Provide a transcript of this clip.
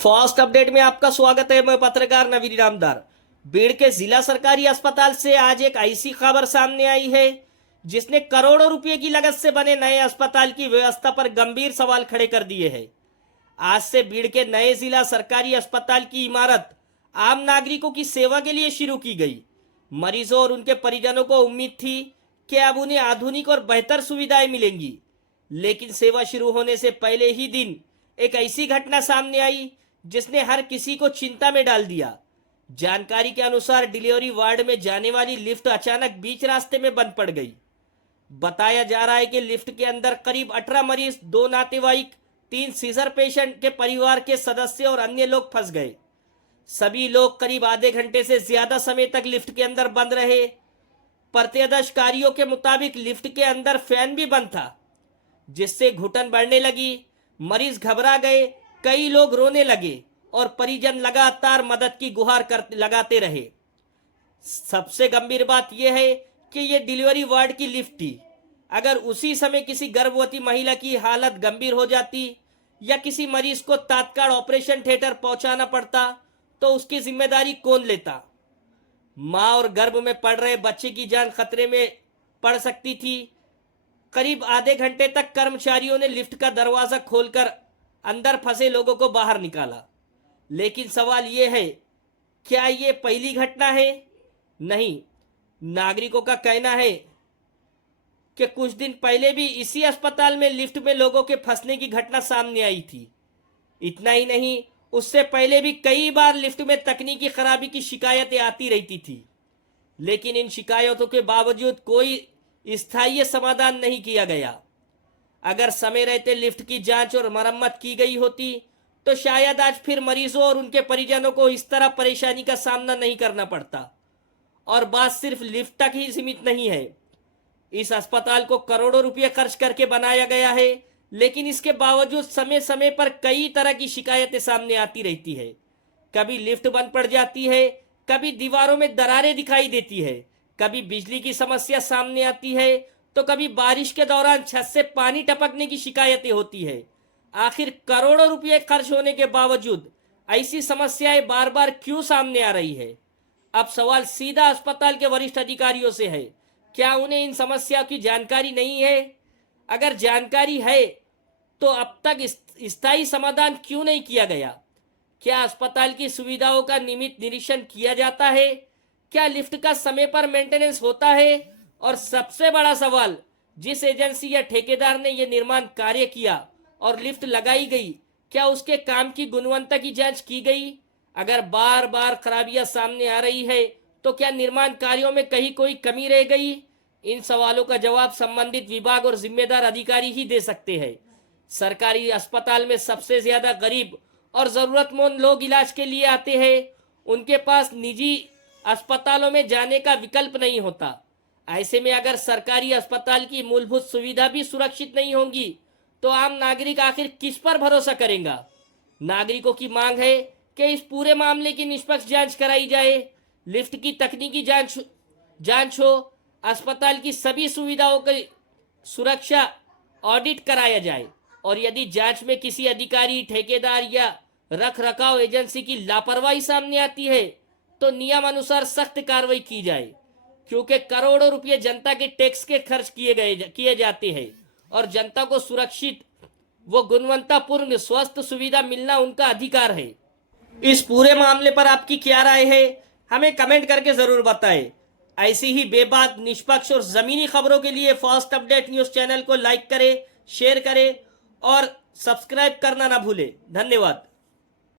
Fast update में आपका स्वागत है। मैं पत्रकार नवीन इनामदार। बीड़ के जिला सरकारी अस्पताल से आज एक ऐसी खबर सामने आई है जिसने करोड़ों रुपए की लागत से बने नए अस्पताल की व्यवस्था पर गंभीर सवाल खड़े कर दिए हैं। आज से बीड़ के नए जिला सरकारी अस्पताल की इमारत आम नागरिकों की सेवा के लिए शुरू की गई। मरीजों और उनके परिजनों को उम्मीद थी कि अब उन्हें आधुनिक और बेहतर सुविधाएं मिलेंगी, लेकिन सेवा शुरू होने से पहले ही दिन एक ऐसी घटना सामने आई जिसने हर किसी को चिंता में डाल दिया। जानकारी के अनुसार डिलीवरी वार्ड में जाने वाली लिफ्ट अचानक बीच रास्ते में बंद पड़ गई। बताया जा रहा है कि लिफ्ट के अंदर करीब 18 मरीज, 2 नातेवाईक, 3 सीजर पेशेंट के परिवार के सदस्य और अन्य लोग फंस गए। सभी लोग करीब आधे घंटे से ज्यादा समय तक लिफ्ट के अंदर बंद रहे। प्रत्यक्षकारियों के मुताबिक लिफ्ट के अंदर फैन भी बंद था, जिससे घुटन बढ़ने लगी। मरीज घबरा गए, कई लोग रोने लगे और परिजन लगातार मदद की गुहार लगाते रहे। सबसे गंभीर बात यह है कि यह डिलीवरी वार्ड की लिफ्ट थी। अगर उसी समय किसी गर्भवती महिला की हालत गंभीर हो जाती या किसी मरीज को तत्काल ऑपरेशन थिएटर पहुंचाना पड़ता तो उसकी जिम्मेदारी कौन लेता? मां और गर्भ में पड़ रहे बच्चे की जान खतरे में पड़ सकती थी। करीब आधे घंटे तक कर्मचारियों ने लिफ्ट का दरवाजा खोलकर अंदर फंसे लोगों को बाहर निकाला। लेकिन सवाल यह है, क्या यह पहली घटना है? नहीं। नागरिकों का कहना है कि कुछ दिन पहले भी इसी अस्पताल में लिफ्ट में लोगों के फंसने की घटना सामने आई थी। इतना ही नहीं, उससे पहले भी कई बार लिफ्ट में तकनीकी खराबी की शिकायतें आती रहती थी, लेकिन इन शिकायतों के बावजूद कोई स्थायी समाधान नहीं किया गया। अगर समय रहते लिफ्ट की जांच और मरम्मत की गई होती तो शायद आज फिर मरीजों और उनके परिजनों को इस तरह परेशानी का सामना नहीं करना पड़ता। और बात सिर्फ लिफ्ट तक ही सीमित नहीं है। इस अस्पताल को करोड़ों रुपए खर्च करके बनाया गया है, लेकिन इसके बावजूद समय समय पर कई तरह की शिकायतें सामने आती रहती है। कभी लिफ्ट बंद पड़ जाती है, कभी दीवारों में दरारें दिखाई देती है, कभी बिजली की समस्या सामने आती है, तो कभी बारिश के दौरान छत से पानी टपकने की शिकायतें होती है। आखिर करोड़ों रुपए खर्च होने के बावजूद ऐसी समस्याएं बार बार क्यों सामने आ रही है? अब सवाल सीधा अस्पताल के वरिष्ठ अधिकारियों से है। क्या उन्हें इन समस्याओं की जानकारी नहीं है? अगर जानकारी है तो अब तक स्थायी समाधान क्यों नहीं किया गया? क्या अस्पताल की सुविधाओं का नियमित निरीक्षण किया जाता है? क्या लिफ्ट का समय पर मेंटेनेंस होता है? और सबसे बड़ा सवाल, जिस एजेंसी या ठेकेदार ने यह निर्माण कार्य किया और लिफ्ट लगाई गई, क्या उसके काम की गुणवत्ता की जांच की गई? अगर बार बार खराबियां सामने आ रही है तो क्या निर्माण कार्यों में कहीं कोई कमी रह गई? इन सवालों का जवाब संबंधित विभाग और जिम्मेदार अधिकारी ही दे सकते हैं। सरकारी अस्पताल में सबसे ज्यादा गरीब और जरूरतमंद लोग इलाज के लिए आते हैं। उनके पास निजी अस्पतालों में जाने का विकल्प नहीं होता। ऐसे में अगर सरकारी अस्पताल की मूलभूत सुविधा भी सुरक्षित नहीं होंगी तो आम नागरिक आखिर किस पर भरोसा करेगा? नागरिकों की मांग है कि इस पूरे मामले की निष्पक्ष जांच कराई जाए, लिफ्ट की तकनीकी जांच हो, अस्पताल की सभी सुविधाओं की सुरक्षा ऑडिट कराया जाए और यदि जांच में किसी अधिकारी, ठेकेदार या रख रखाव एजेंसी की लापरवाही सामने आती है तो नियम अनुसार सख्त कार्रवाई की जाए, क्योंकि करोड़ों रुपए जनता के टैक्स के खर्च किए जाते हैं और जनता को सुरक्षित व गुणवत्तापूर्ण स्वास्थ्य सुविधा मिलना उनका अधिकार है। इस पूरे मामले पर आपकी क्या राय है? हमें कमेंट करके जरूर बताएं। ऐसी ही बेबाक, निष्पक्ष और जमीनी खबरों के लिए फास्ट अपडेट न्यूज चैनल को लाइक करें, शेयर करें और सब्सक्राइब करना ना भूलें। धन्यवाद।